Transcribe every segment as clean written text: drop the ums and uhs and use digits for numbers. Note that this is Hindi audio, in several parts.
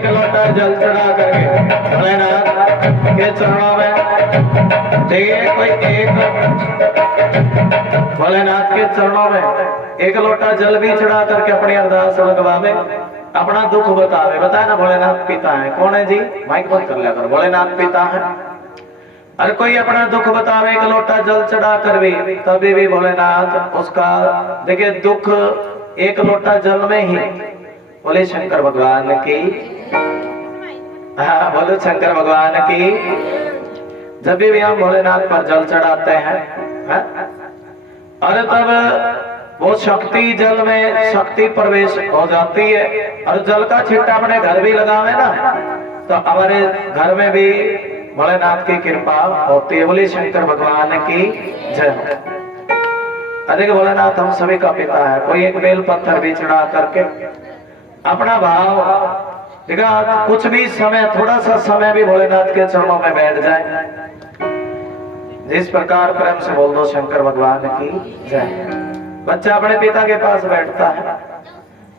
एक लोटा जल चढ़ा करके भोलेनाथ के चरणों में देखिए कोई एक भोलेनाथ के चरणों में एक लोटा जल भी चढ़ा करके अपनी अरदास लगवावे, अपना दुख बतावे। बताए ना भोलेनाथ पिता है। कौन है जी? माइक बंद कर लिया कर। भोलेनाथ पिता है। हर कोई अपना दुख बतावे, एक लोटा जल चढ़ा कर भी तभी भी भोलेनाथ उसका देखिए दुख एक लोटा जल में ही। बोले शंकर भगवान की, हाँ बोलो शंकर भगवान की। जब भी हम भोलेनाथ पर जल चढ़ाते हैं और तब वो शक्ति जल में शक्ति प्रवेश हो जाती है और जल का छिट्टा अपने घर भी लगावे ना तो हमारे घर में भी भोलेनाथ की कृपा होती है। बोले शंकर भगवान की जय। अधिक भोलेनाथ हम सभी का पिता है। कोई एक बेल पत्थर भी चढ़ा करके अपना भाव देखा, कुछ भी समय थोड़ा सा समय भी भोलेनाथ के चरणों में बैठ जाए, जिस प्रकार प्रेम से बोल दो शंकर भगवान की जय। बच्चा अपने पिता के पास बैठता है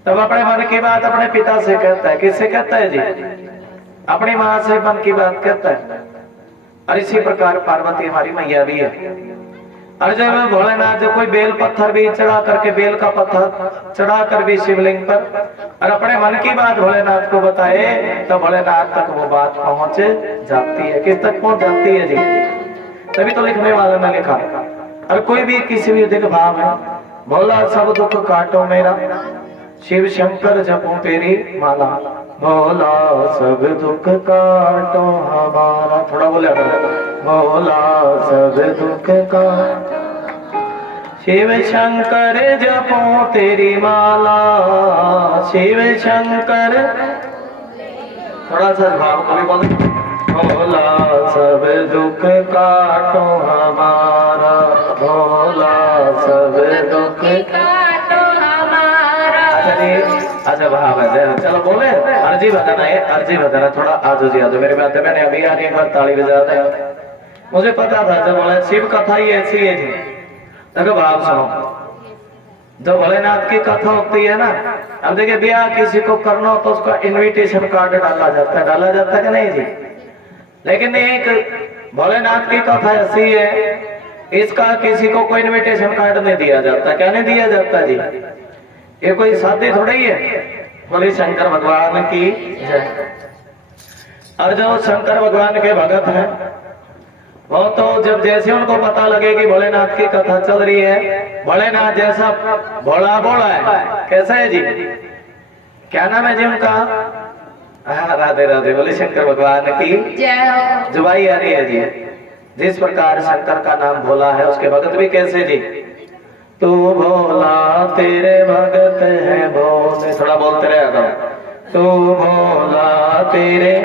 तब अपने मन की बात अपने पिता से कहता है। किससे कहता है जी? अपनी माँ से मन की बात कहता है। और इसी प्रकार पार्वती हमारी मैया भी है। और जब भोलेनाथ जो कोई बेल पत्थर भी चढ़ा करके बेल का पत्थर चढ़ा कर भी शिवलिंग पर और अपने मन की बात भोलेनाथ को बताए तो भोलेनाथ तक वो बात पहुंच जाती है। किस तक पहुंच जाती है जी? तभी तो लिखने वाले ने लिखा। और कोई भी किसी भी दिख भाव है, भोला सब दुख काटो मेरा, शिव शंकर जपो तेरी माला, भोला सब दुख काटो हमारा। थोड़ा बोले भोला सब दुख काटो, शिव शंकर जपो तेरी माला, शिव शंकर। थोड़ा सा भाव को भी बोले भोला सब दुख काटो हमारा, भोला सब दुख काटो हमारा। अच्छा भाव है। चलो बोले अर्जी बजाना है, अर्जी बजाना। थोड़ा आजो जी आजो मेरे बात है। मैंने अभी यार एक बार ताली बजाते हैं, मुझे पता था जब बोले शिव कथा ही ऐसी है जी। देखो भाव सुनो, जो भोलेनाथ की कथा होती है ना, अब देखिए ब्याह किसी को करना हो तो उसका इनविटेशन कार्ड डाला जाता है। डाला जाता है कि नहीं जी? लेकिन एक भोलेनाथ की कथा ऐसी है, इसका किसी को कोई इनविटेशन कार्ड नहीं दिया जाता। क्या नहीं दिया जाता जी? ये कोई शादी थोड़ी है। बोले शंकर भगवान की जय। और जो शंकर भगवान के भगत हैं वो तो जब जैसे उनको पता लगे कि भोलेनाथ की कथा चल रही है, भोलेनाथ जैसा भोला भोला है। कैसा है जी? क्या नाम है जी उनका? राधे राधे। बोले शंकर भगवान की जय। जुबाई आ रही है जी। जिस प्रकार शंकर का नाम भोला है उसके भगत भी कैसे जी? तू भोला तेरे भगत है भोले। थोड़ा बोलते रहे। तू भोला तेरे,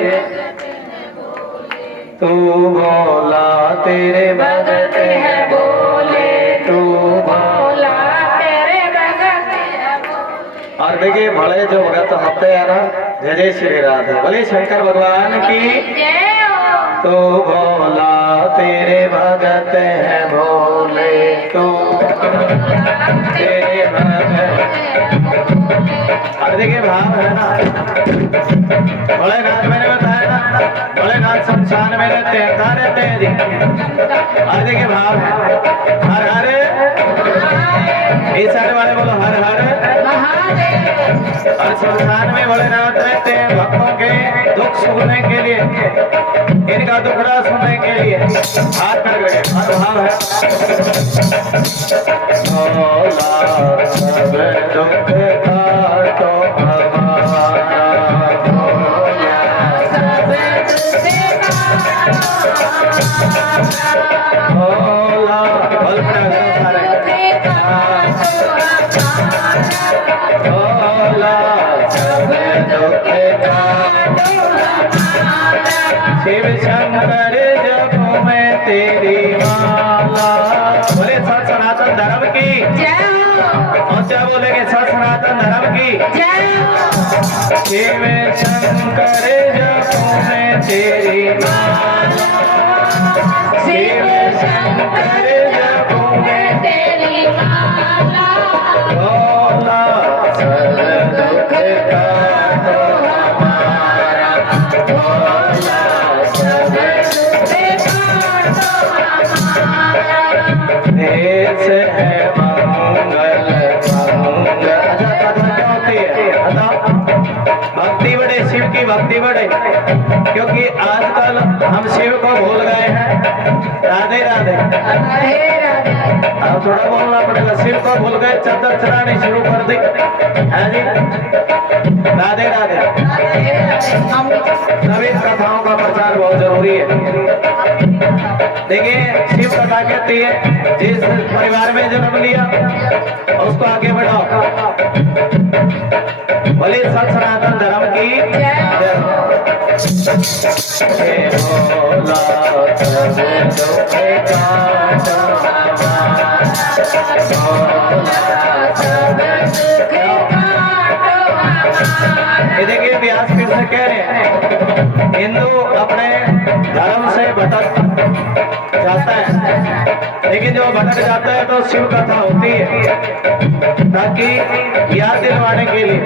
तू भोला तेरे भगत है भोले, तू भोला तेरे भगत है भोले। और देखिए भले जो भगत होते हैं ना, जय जय श्री राधे। बोले शंकर भगवान की जय। तू भोला तेरे भगत है भोले, तू तेरे भगत। और देखिए भाव है ना, भोलेनाथ मैंने बताया ना, भोलेनाथ शमशान में रहते हैं। कहाँ रहते हैं जी? और देखिए भाव है हर हर, इस साइड वाले बोलो हर हर। और शमशान में भोलेनाथ रहते हैं भक्तों के दुख सुनने के लिए, इनका दुखड़ा सुनने के लिए। हाथ कर गए और भाव है भोला सब दुख काटो हमारा, भोला सब दुख काटो, भोला भोला सब दुख काटो, शिव शंकर जपो मैं तेरी माला। बोले सत सनातन धर्म की जय। और क्या बोलेंगे? सत सनातन धर्म की जय। शिव शंकर जपो मैं तेरी माला, शिव शंकर जपो मैं तेरी माला, भोला सब दुख काटो हमारा, बढ़े, क्योंकि आजकल हम शिव को भूल गए हैं। राधे राधे। अब थोड़ा बोलना पड़ेगा, शिव को भूल गए, चादर चढ़ानी शुरू कर दी है जी। राधे राधे। सभी कथाओं का प्रचार बहुत जरूरी है। देखिए शिव कथा कहती है जिस परिवार में जन्म लिया उसको आगे बढ़ाओ। बोले सत सनातन धर्म की जय। देखिए व्यास फिर से कह रहे हैं हिंदू अपने धर्म से भटक जाता है, लेकिन जो भटक जाता है तो शिव कथा होती है ताकि याद दिलवाने के लिए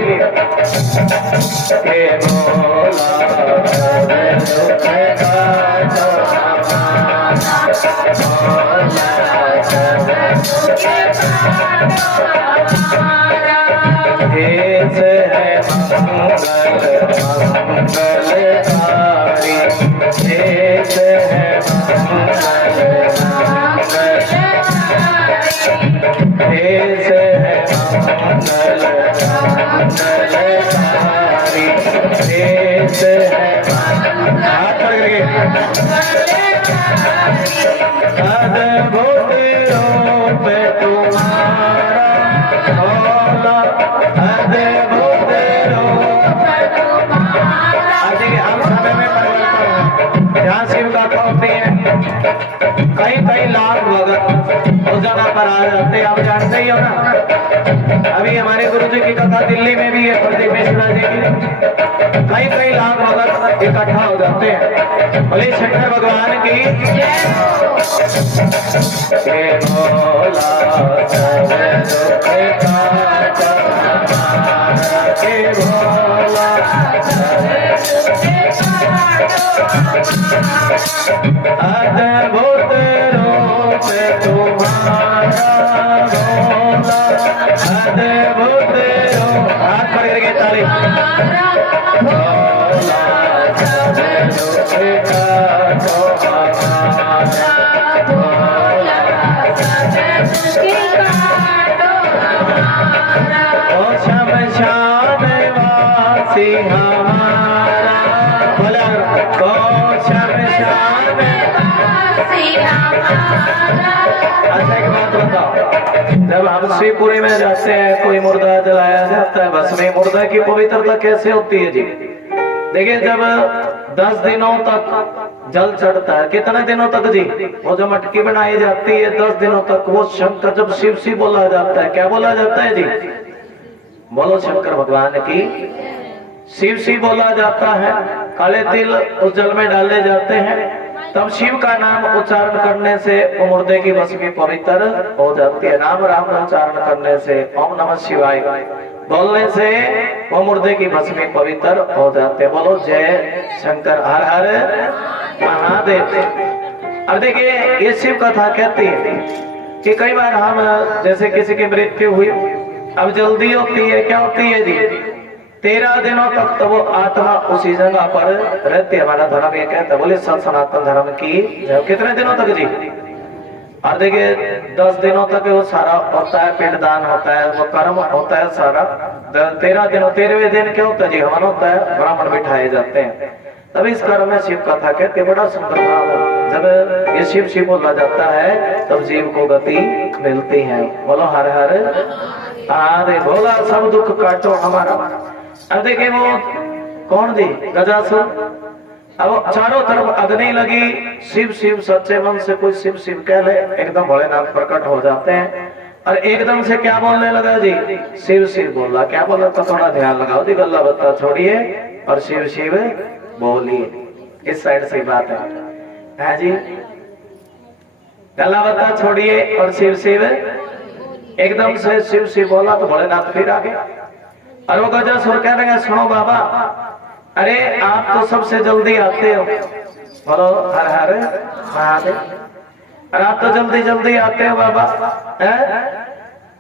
कई कई लाख भगत उस जगह पर आ जाते हैं। आप जानते ही हो ना, अभी हमारे गुरु जी की कथा दिल्ली में भी है, प्रदीप मिश्रा जी की। कई कई लाख भगत इकट्ठा हो जाते हैं। बोले शंकर भगवान की अद्भुत रूप तुम्हारा भोला, अद्भुत रूप। हाथ पर करके ताली। शमशान वासी हमारा भला को शमशान। अच्छा एक बात बताओ, जब हम शिवपुरी में जाते हैं कोई मुर्दा जलाया जाता है, बस में मुर्दा की पवित्रता कैसे होती है जी? देखिए जब 10 दिनों तक जल चढ़ता है, कितने दिनों तक जी? वो जो मटकी बनाई जाती है 10 दिनों तक, वो शंकर जब शिव शिव बोला जाता है, क्या बोला जाता है जी? बोलो शंकर भगवान की शिव शिव बोला जाता है। काले तिल उस जल में डाले जाते हैं, तब शिव का नाम उच्चारण करने से वो मुर्दे की भस्मी पवित्र हो जाती है। नाम राम उच्चारण करने से, ओम नमः शिवाय बोलने से वो मुर्दे की भस्मी पवित्र हो जाते हैं। बोलो जय शंकर, हर हर महादेव। अब देखिए ये शिव कथा कहती है कि कई बार हम जैसे किसी की मृत्यु हुई, अब जल्दी होती है, क्या होती है जी? 13 दिनों तक तो वो आत्मा उसी जगह पर रहती है। हमारा धर्म ये कहता है, बोले सत सनातन धर्म की। कितने दिनों तक जी? और देखिए 10 दिनों तक वो सारा होता है, पिंडदान होता है, वो कर्म होता है सारा। 13 दिनों, 13वें दिन क्या होता है जी? हवन होता है, ब्राह्मण बिठाए जाते हैं। तब इस कर्म में शिव कथा कहते, बड़ा सुंदर भाव है। जब ये शिव शिव बोला जाता है तब जीव को गति मिलती है। बोलो हर हर अरे भोला सब दुख काटो हमारा। अब देखिए वो कौन जी? गजासुर। अब चारों तरफ अग्नि लगी, शिव शिव सच्चे मन से कोई शिव शिव कह ले, एकदम भोलेनाथ प्रकट हो जाते हैं और एकदम से क्या बोलने लगा जी? शिव शिव बोला। क्या बोला? तो थोड़ा ध्यान लगाओ जी, गल्ला बत्ता छोड़िए और शिव शिव बोलिए। इस साइड से बात है जी, गल्ला बत्ता छोड़िए और शिव शिव। एकदम से शिव शिव बोला तो भोलेनाथ फिर आ गया और वो गजासुर कह रहे हैं, सुनो बाबा, अरे आप तो सबसे जल्दी आते हो, बोलो हर हर महादेव, और आप तो जल्दी जल्दी आते हो बाबा है?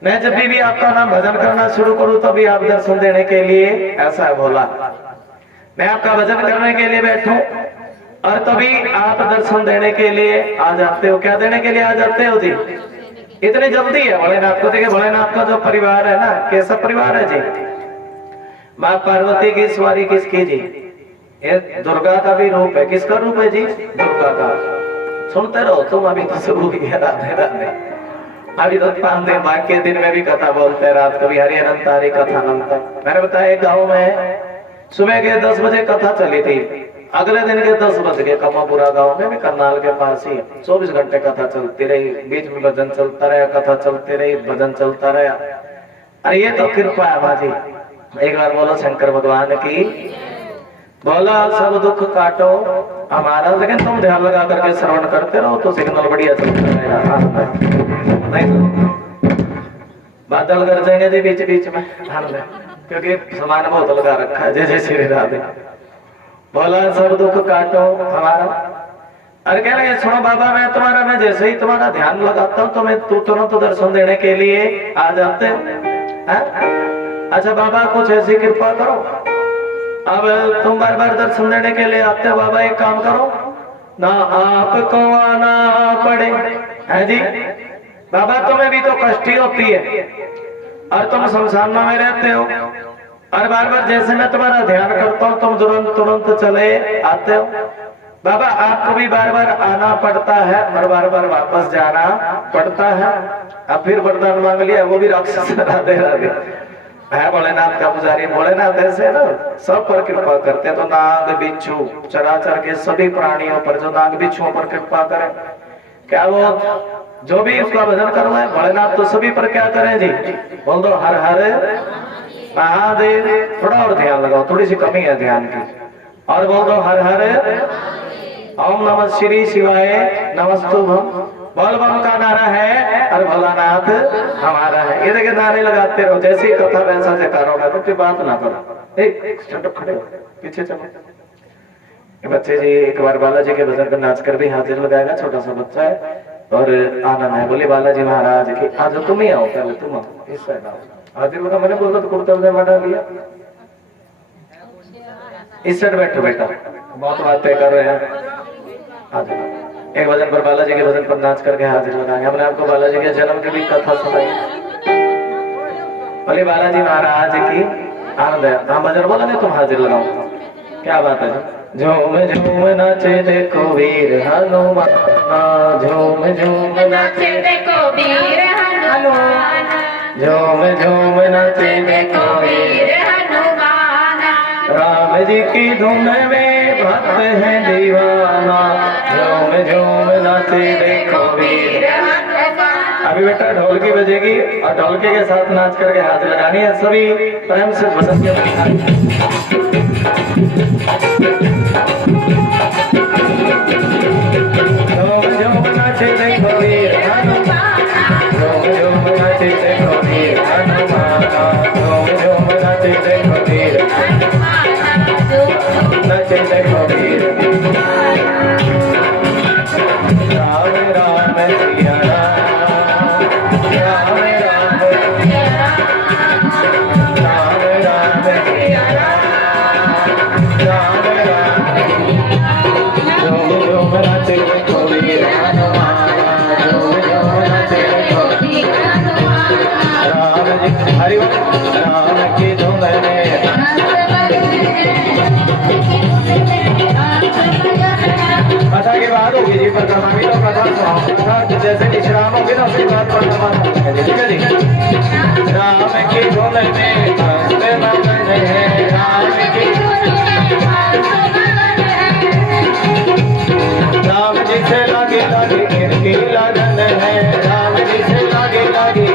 मैं जब भी आपका नाम भजन करना शुरू करूं तभी आप दर्शन देने के लिए, ऐसा है बोला। मैं आपका भजन करने के लिए बैठूं और तभी आप दर्शन देने के लिए आ जाते हो। क्या देने के लिए आ जाते हो जी? इतनी जल्दी है भोलेनाथ को। देखिए भोलेनाथ का जो परिवार है ना, कैसा परिवार है जी? माँ पार्वती की सवारी किसकी जी? ये दुर्गा का भी रूप है। किसका रूप है जी? दुर्गा का। सुनते रहो तुम, अभी तो शुरू किया राधे राधे। अभी तो 5 दिन बाद के दिन में भी कथा बोलते हैं, रात को भी हरि अनंतारी कथा अनंत। मैंने बताया गाँव में सुबह के 10 बजे कथा चली थी, अगले दिन के 10 बज गए कमापुरा गांव में भी, करनाल के पास ही 24 घंटे कथा चलती रही। बीच में भजन चलता रहा, कथा चलती रही, भजन चलता रहा। अरे ये तो कृपा है माँ जी। एक बार बोलो शंकर भगवान की। बोला सब दुख काटो हमारा। लेकिन तुम ध्यान लगा करके श्रवण करते रहो तो सिग्नल बढ़िया चलता रहेगा। नहीं बादल गरजेंगे जी बीच बीच में, ध्यान में, क्योंकि सामान बहुत लगा रखा है। जय जय श्री राधे। बोला सब दुख काटो हमारा। अरे कह रहे सुनो बाबा, मैं जैसे ही तुम्हारा ध्यान लगाता हूँ तो मैं तुरंत दर्शन देने के लिए आ जाते हैं। अच्छा बाबा कुछ ऐसी कृपा करो, अब तुम बार बार दर्शन देने के लिए आते हो। बाबा एक काम करो ना, आपको आना पड़े है जी। बाबा तुम्हें भी तो कष्ट ही होती है और तुम शमशान में रहते हो, और बार बार जैसे मैं तुम्हारा ध्यान करता हूँ तुम तुरंत चले आते हो। बाबा आपको भी बार बार आना पड़ता है और बार बार वापस जाना पड़ता है। अब फिर वरदान मांग लिया, वो भी राक्षस। राधे राधे है भोलेनाथ का पुजारी। भोलेनाथ ऐसे ना सब पर कृपा करते हैं। तो नाग बिच्छू चराचर के सभी प्राणियों पर, जो नाग बिच्छुओं पर कृपा करें, क्या वो जो भी उसका भजन करो है भोलेनाथ तो सभी पर क्या करें जी? बोल दो हर हर महादेव। थोड़ा और ध्यान लगाओ, थोड़ी सी कमी है ध्यान की। और बोल दो हर हर ओम नमः श्री शिवाय नमस्तुभ्यं। बोल बम का नारा है और भोलानाथ हमारा है। ये देखिए नारे लगाते रहो, जैसी कथा वैसा जयकारा होगा। तो बात ना करो, एक खड़े हो, पीछे चलो। ये बच्चे जी एक बार बालाजी के भजन पर नाच कर भी हाजिर लगाएगा। छोटा सा बच्चा है और आनंद है। बोले बालाजी महाराज की। आज तुम ही आओ, पहले तुम आओ, इस साइड आओ। हाजिर लगा, मैंने बोला तो कुर्ता पजामा डाल लिया। इस साइड बैठो बेटा, बहुत बातें कर रहे हैं। एक भजन पर बालाजी के भजन पर नाच करके हाजिर लगाएंगे। हमने आपको बालाजी के जन्म की भी कथा सुनाई। बोले बालाजी महाराज की आनंद है। हाँ भजन बोला नहीं, तुम हाजिर लगाओ। क्या बात है? झूम झूम नाचे देखो वीर हनुमान, झूम झूम नाचे देखो वीर हनुमान, झूम झूम नाचे देखो वीर हनुमान। राम जी की धुन में भक्त है दीवाना, झूम झूम नाचे देखो वीर हनुमान। अभी बेटा ढोलकी बजेगी और ढोलकी के साथ नाच करके हाथ लगानी है। सभी प्रेम से भजन के देखो वीर हनुमान, झूम झूम नाचे देखो वीर हनुमान, झूम झूम नाचे देखो वीर हनुमान, नाचे देखो वीर। राम राम सिया राम, राम राम सिया राम, राम राम सिया राम, राम राम। झूम झूम नाचे देखो वीर हनुमान, हरि राम की धुन में। कथा की बात होगी जी, परिक्रमा भी तो कथा सुनाओ। जैसे विश्राम होगी ना उसके बाद परिक्रमा, ठीक है जी। राम की धुन में हंसते मगन है, राम की राम जी से लागे लागे इनकी लगन है, राम जी से लागे लागे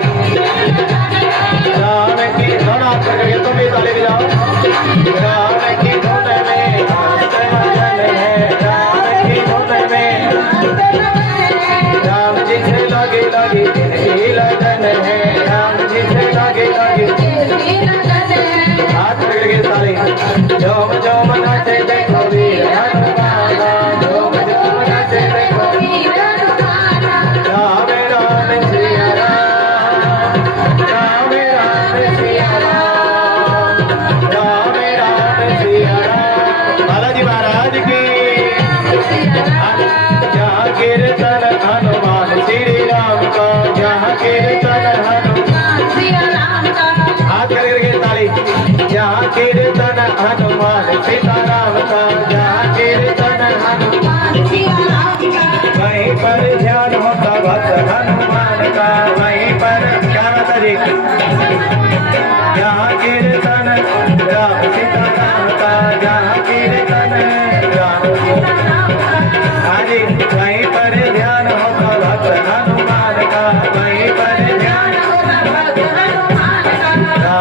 राम की धुन। आप करके तुम भी ताली बजाओ। राम की धुन में हंसते मगन है, राम की धुन में राम जी से लागे लागे इनकी लगन है, राम जी से लागे लागे। हाथ करके ताली।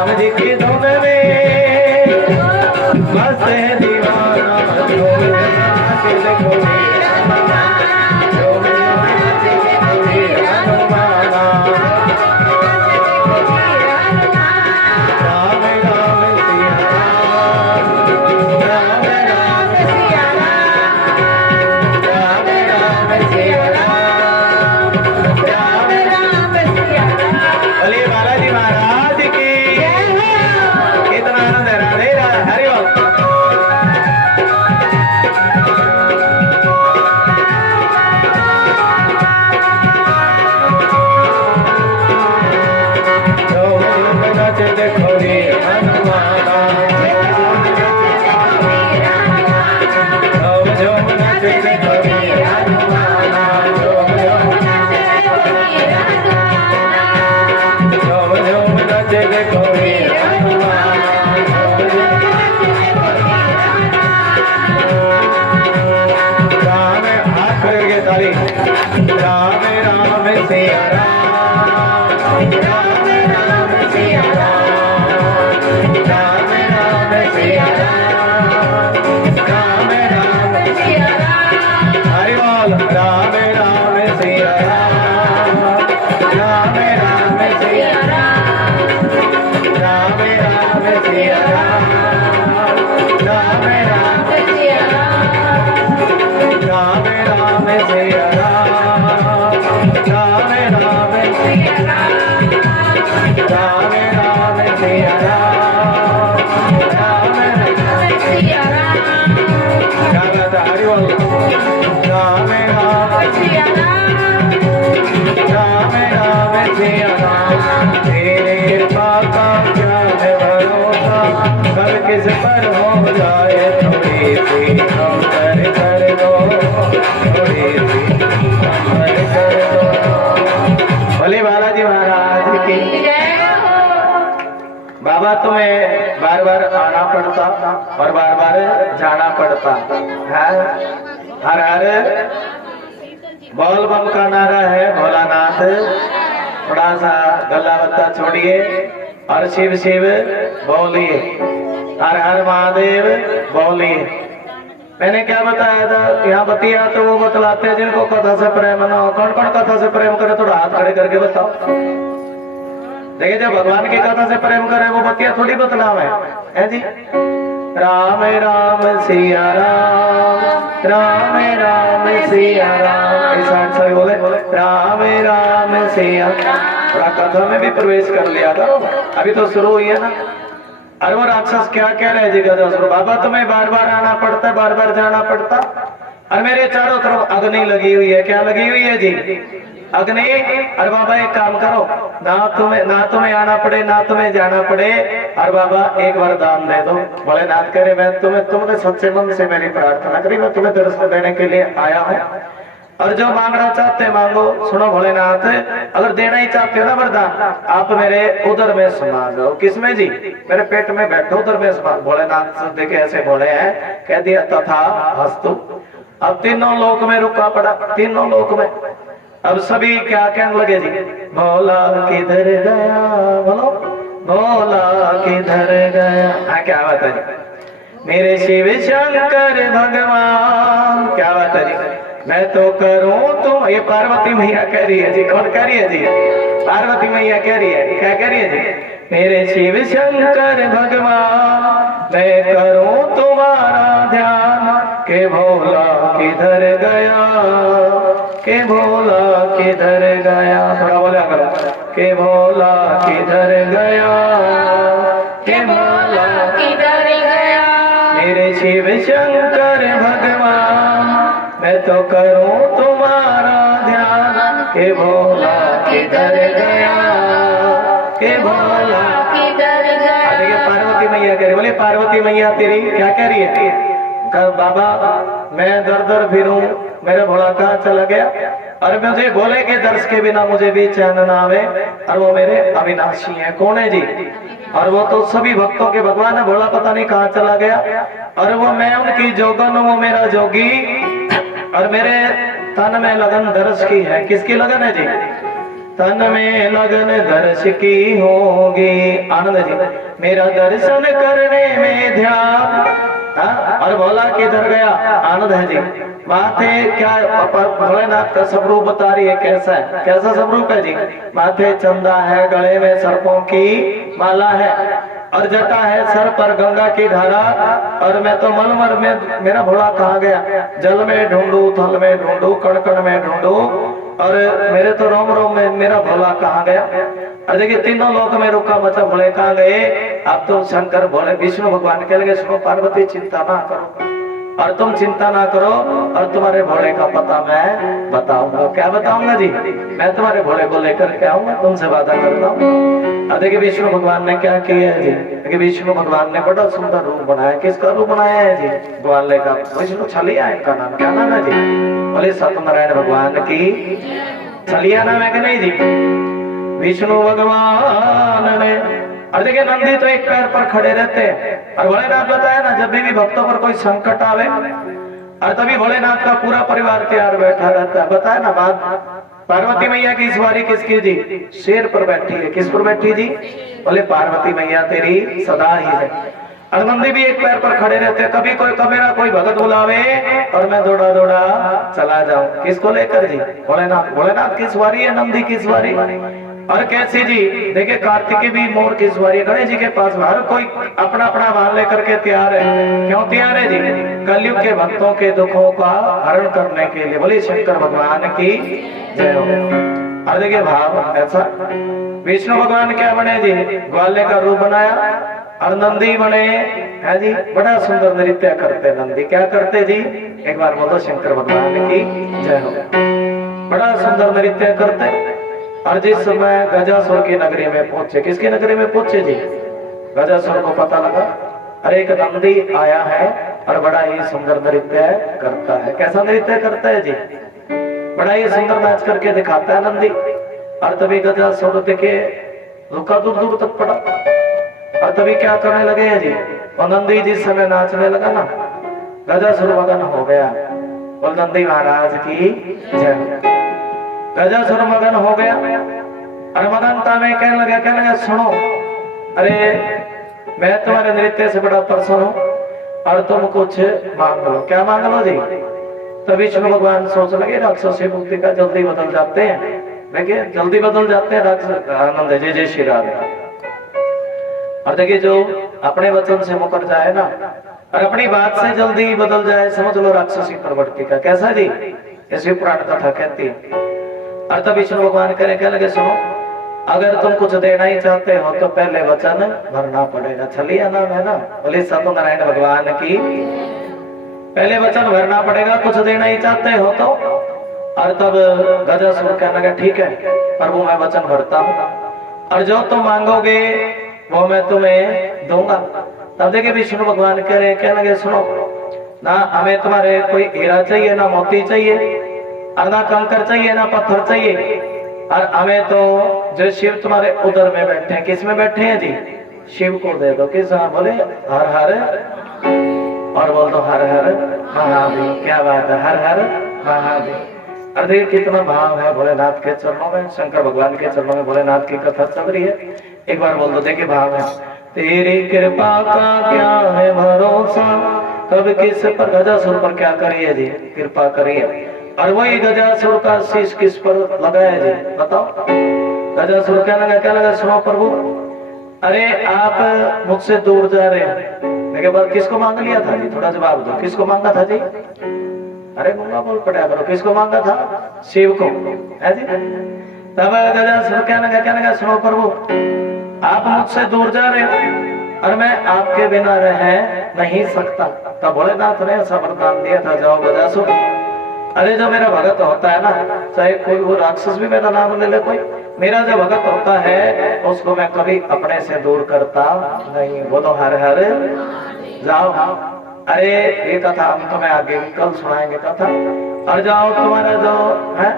राम जी की धुन में मस्त है दीवाना, झूम के देखो वीर हनुमान, झूम के देखो वीर हनुमाना। राम राम सिया राम, राम राम सिया राम, राम राम सिया राम, राम राम सिया राम। बोलिए बालाजी महाराज की कितना आनंद है। राधे राधे, हरि बोल। देखो वीर हनुमाना, झूम झूम नाचे देखो वीर हनुमाना, झूम झूम नाचे देखो वीर हनुमाना। राम हाथ करके ताली। राम राम सिया राम, राम राम सिया राम, राम राम सिया राम, राम राम सिया राम। हरि बोल। राम राम सिया राम, राम राम सिया राम, राम राम सिया राम, राम राम सिया राम, राम राम सिया राम, राम राम सिया राम, राम राम सिया राम, राम राम सिया राम। क्या बात है, हरि बोल। राम राम सिया राम, राम राम सिया राम। तेरे कृपा का क्या है भरोसा, कब किस पर हो जाए थोड़ी सी हमदर कर दो, थोड़ी सी हमदर कर दो। बोले बालाजी महाराज की। बाबा तुम्हें बार बार आना पड़ता और बार बार जाना पड़ता है। हर हर बोल बम का नारा है भोलानाथ। थोड़ा सा गला बत्ता छोड़िए और शिव शिव बोलिए, हर हर महादेव बोलिए। मैंने क्या बताया था, यहाँ बतिया तो वो बतलाते हैं जिनको कथा से प्रेम ना हो। कौन कौन कथा से प्रेम करे, थोड़ा हाथ खड़े करके बताओ। देखिए, जब भगवान की कथा से प्रेम करे वो बतिया थोड़ी बतलावे है जी। राम राम सिया राम, राम राम सिया राम। इस साइड से बोले राम राम सिया। थोड़ा कथा में भी प्रवेश कर लिया था, अभी तो शुरू हुई है ना। अरे वो राक्षस क्या कह रहे जी गजब, बाबा तुम्हें बार बार आना पड़ता है, बार बार जाना पड़ता। और मेरे चारों तरफ अग्नि लगी हुई है। क्या लगी हुई है जी? अग्नि। अरे बाबा एक काम करो, ना तुम्हें आना पड़े ना तुम्हें जाना पड़े। और बाबा एक वरदान दे दो। भोलेनाथ करे मैं तुमने सच्चे मन से मेरी प्रार्थना करी, मैं तुम्हें दर्शन देने के लिए आया हूँ। और जो मांगना चाहते मांगो। सुनो भोलेनाथ, अगर देना ही चाहते हो ना वरदान, आप मेरे उदर में समा जाओ। किसमें जी? मेरे पेट में बैठो, उदर में समा। भोलेनाथ देखे ऐसे बोले हैं, कह दिया तथा हस्तु। अब तीनों लोक में रुका पड़ा, तीनों लोक में। अब सभी क्या कहने लगे जी? भोला किधर गया, बोलो भोला किधर गया। हाँ क्या बात है जी? मेरे शिव शंकर भगवान। क्या बात है जी? मैं तो करूं तुम। ये पार्वती मैया कह रही है जी। कौन कह रही है जी? पार्वती मैया कह रही है। क्या कह रही है जी? मेरे शिव शंकर भगवान, मैं करूं तुम्हारा ध्यान, के भोला किधर गया, के भोला किधर गया। थोड़ा बोला करो, के भोला किधर गया, के भोला किधर गया। मेरे शिव शंकर भगवान, मैं तो करूं तुम्हारा ध्यान, के भोला किधर गया, के भोला किधर गया। देखिए पार्वती मैया कह रही, बोले पार्वती मैया तेरी क्या कह रही है? बाबा मैं दर दर फिरूं, मेरा भोला कहाँ चला गया। और मुझे भोले के दर्श के बिना मुझे भी चैन ना आवे। और वो मेरे अविनाशी है। कौन है जी? और वो तो सभी भक्तों के भगवान है। भोला पता नहीं कहाँ चला गया। और वो मैं उनकी जोगन, वो मेरा जोगी। और मेरे तन में लगन दर्श की है। किसकी लगन है जी? तन में लगन दर्श की होगी। आनंद जी, मेरा दर्शन करने में ध्यान। और भोला किधर गया? आनंद है जी। माथे क्या भोलेनाथ का स्वरूप बता रही है, कैसा है, कैसा स्वरूप है जी। माथे चंदा है, गले में सर्पों की माला है, और जटा है सर पर गंगा की धारा। और मैं तो मलमल में, मेरा भोला कहाँ गया? जल में ढूंढू, थल में ढूंढू, कण कण में ढूंढू, और मेरे तो रोम रोम में मेरा भोला कहाँ गया? और देखिए तीनों लोक में रुका, मतलब भोले कहाँ गए? अब तो शंकर भोले विष्णु भगवान कह लगे, सुनो पार्वती चिंता ना करो, और तुम चिंता ना करो, और तुम्हारे भोले का पता मैं बताऊंगा। क्या बताऊंगा जी? मैं तुम्हारे भोले को लेकर के आऊंगा, तुमसे वादा करता हूँ। अब देखिए विष्णु भगवान ने क्या किया है जी। देखिए विष्णु भगवान ने बड़ा सुंदर रूप बनाया। किसका रूप बनाया है जी? ग्वाले का। विष्णु छलिया इनका नाम। क्या नाम है जी? बोले सत्यनारायण भगवान की छलिया नाम है कि नहीं जी? विष्णु भगवान ने। और देखिए नंदी तो एक पैर पर खड़े रहते हैं, और भोलेनाथ बताया ना, जब भी भक्तों पर कोई संकट आवे, और तभी भोलेनाथ का पूरा परिवार तैयार बैठा रहता है। बताया ना बात। पार्वती मैया की सवारी किसकी जी? शेर पर बैठी है। किस पर बैठी जी? बोले पार्वती मैया तेरी सदा ही है। और नंदी भी एक पैर पर खड़े रहते हैं। कभी कोई मेरा कोई भगत बुलावे और मैं दौड़ा दौड़ा चला जाऊं। किसको लेकर जी? भोलेनाथ। भोलेनाथ की सवारी है नंदी की सवारी। और कैसी जी? देखिए कार्तिकेय भी मोर की सवारी। गणेश जी के पास हर कोई अपना अपना वाहन लेकर के तैयार है। क्यों तैयार है जी? कलयुग के भक्तों के दुखों का हरण करने के लिए। बोलिए शंकर भगवान की जय हो। और देखिए भाव ऐसा, विष्णु भगवान क्या बने जी? ग्वाले का रूप बनाया, और नंदी बने है जी। बड़ा सुंदर नृत्य करते नंदी। क्या करते जी? एक बार बोलो शंकर भगवान की जय हो। बड़ा सुंदर नृत्य करते। और जिस समय गजासुर की नगरी में पहुंचे, किसकी नगरी में पहुंचे जी? गजासुर को पता लगा अरे एक नंदी आया है और बड़ा ही सुंदर नृत्य करता है। कैसा नृत्य करता है जी? बड़ा ही सुंदर नाच करके दिखाता है नंदी। और तभी गजासुर देखे रुका, दूर दूर तक पड़ा, और तभी क्या करने लगे हैं जी? और नंदी जिस समय नाचने लगा ना, गजासुर मगन हो गया। और नंदी महाराज की जय। गजासुर मगन हो गया, और मगनता में कहने लगा सुनो, अरे मैं तुम्हारे नृत्य से बड़ा प्रसन्न हूँ, और तुम कुछ मांग लो। क्या मांग लो जी? तो विष्णु भगवान सोच लगे राक्षसी मुक्ति का जल्दी बदल जाते हैं। देखिए जल्दी बदल जाते हैं राक्षस। आनंद जय जय श्री राम। और देखिए जो अपने वचन से मुकर जाए ना, और अपनी बात से जल्दी बदल जाए, समझ लो राक्षसी प्रवृत्ति का। कैसा जी? ऐसी पुराण कथा कहती है। और तब विष्णु भगवान कहने लगे सुनो, अगर तुम कुछ देना ही चाहते हो तो पहले वचन भरना पड़ेगा। छलिया नाम है ना। बोले सत्यनारायण भगवान की। पहले वचन भरना पड़ेगा, कुछ देना ही चाहते हो तो। और तब गजासुर कहने लगा ठीक है प्रभु मैं वचन भरता हूँ, और जो तुम मांगोगे वो मैं तुम्हें दूंगा। तब देखिए विष्णु भगवान कहने लगे सुनो ना, हमें तुम्हारे कोई हीरा चाहिए ना मोती चाहिए, और ना कंकर चाहिए ना पत्थर चाहिए, और हमें तो जो शिव तुम्हारे उदर में बैठे हैं। किस में बैठे हैं जी? शिव को दे दो। किस? बोले हर हर, और बोल दो हर हर महादेव। क्या बात है, हर हर महादेव। और देखिए कितना भाव है भोलेनाथ के चरणों में, शंकर भगवान के चरणों में भोलेनाथ की कथा चल रही है। एक बार बोल दो, देखिए भाव है। तेरी कृपा का क्या है भरोसा, कब किस पर? गजासुर पर क्या करिए जी? कृपा करिए। और वही गजासुर का शीश किस पर लगाया जी? बताओ। गजासुर क्या लगा सुनो प्रभु, अरे आप मुझसे दूर जा रहे हैं। देखिए बात किसको मांग लिया था जी? थोड़ा जवाब दो, किसको मांगा था जी? अरे मुंगा बोल पड़ा करो, किसको मांगा था? शिव को है जी। तब गजासुर क्या लगा सुनो प्रभु, आप मुझसे दूर जा रहे हो और मैं आपके बिना रह नहीं सकता। तब भोलेनाथ ने ऐसा वरदान दिया था, जाओ गजासुर, अरे जो मेरा भगत होता है ना, चाहे कोई वो राक्षस भी मेरा नाम ले ले, कोई मेरा जो भगत होता है उसको मैं कभी अपने से दूर करता नहीं। बोलो हर हर। जाओ। अरे ये कथा हम तुम्हें आगे कल सुनाएंगे कथा। और जाओ तुम्हारा जो है,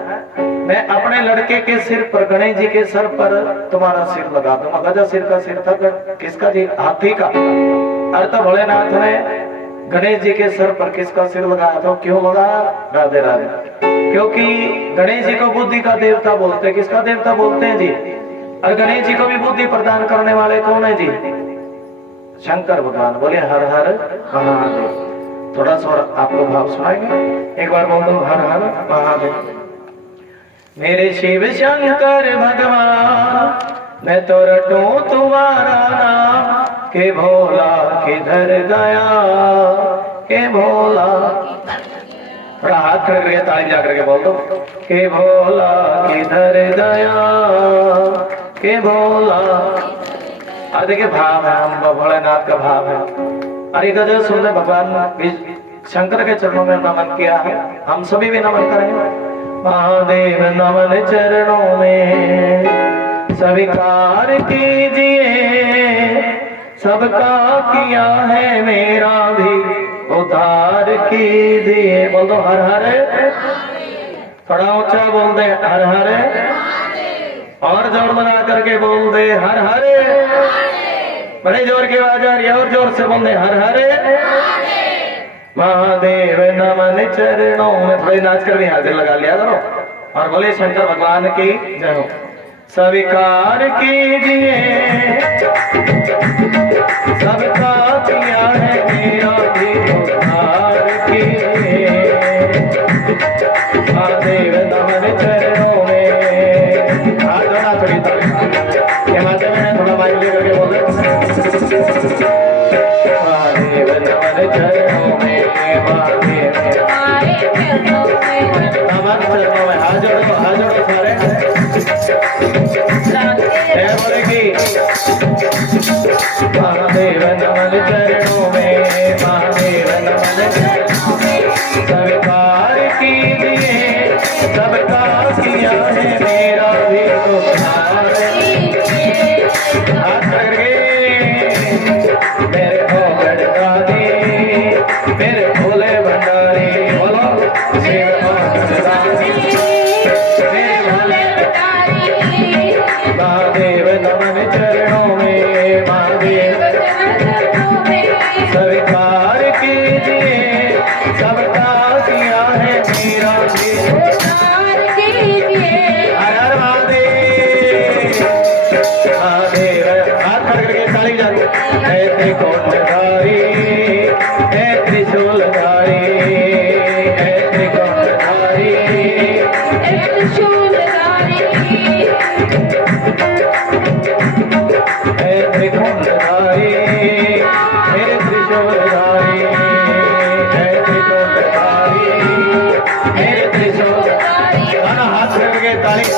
मैं अपने लड़के के सिर पर, गणेश जी के सर पर तुम्हारा सिर लगा दूंगा। गजा सिर का सिर था किसका जी? हाथी का। और तब भोलेनाथ ने गणेश जी के सर पर किसका सिर लगाया था? क्यों लगाया? राधे राधे। क्योंकि गणेश जी को बुद्धि का देवता बोलते हैं। किसका देवता बोलते हैं जी? और गणेश जी को भी बुद्धि प्रदान करने वाले कौन है जी? शंकर भगवान। बोले हर हर महादेव। थोड़ा सा और आपको भाव सुनाएंगे, एक बार बोल दो हर हर महादेव। मेरे शिव शंकर भगवान मैं तो रटूं तुम्हारा नाम, के भोला किधर गया, के भोला। थोड़ा हाथ खड़े करके ताली जा करके बोल दो, के भोला किधर गया, के भोला। और देखिए भाव है, हम भोलेनाथ का भाव है। अरे गजल सुंदर भगवान शंकर के चरणों में नमन किया है, हम सभी भी नमन करेंगे। महादेव नमन चरणों में स्वीकार कीजिए, सबका किया है मेरा भी उद्धार कीजिए। बोल दो हर हर। थोड़ा ऊंचा बोल दे हर हर, और जोर लगा करके बोल दे हर हर। बड़े जोर की आवाज आ रही है, और जोर से बोल दे हर हर महादेव नमन चरणों में। थोड़ी नाच कर भी हाजिर लगा लिया करो और बोले शंकर भगवान की जय हो। स्वीकार कीजिए, सबका किया है मेरा भी उद्धार कीजिए। महादेव नमन चरणों में। हाथ जोड़ा थोड़ी ये माते में थोड़ा माइक लेकर के बोले महादेव नमन चरणों में, महादेव नमन चरणों में। हाथ जोड़ो सारे। बोले की महादेव नमन चरणों में, महादेव नमन चरणों में। स्वीकार कीजिए, सबका किया है मेरा भी उद्धार। हाथ करके मेरे हो गड़कारी, मेरे भोले भंडारी। बोलो शिव हो गड़कारी, मेरे भोले महादेव नमन चरणों में, महादेव स्वीकार कीजिए, सबका किया है मेरा भी उद्धार कीजिए। हर हर महादेव। महादेव हाथ खड़ करके ताली जाओ। है त्रिकोणधारी, है त्रिशूलधारी, है त्रिकोणधारी, है त्रिशूलधारी, है त्रिकोणधारी, है त्रिशूलधारी, है त्रिकोणधारी, है त्रिशूलधारी। हाथ करके ताली।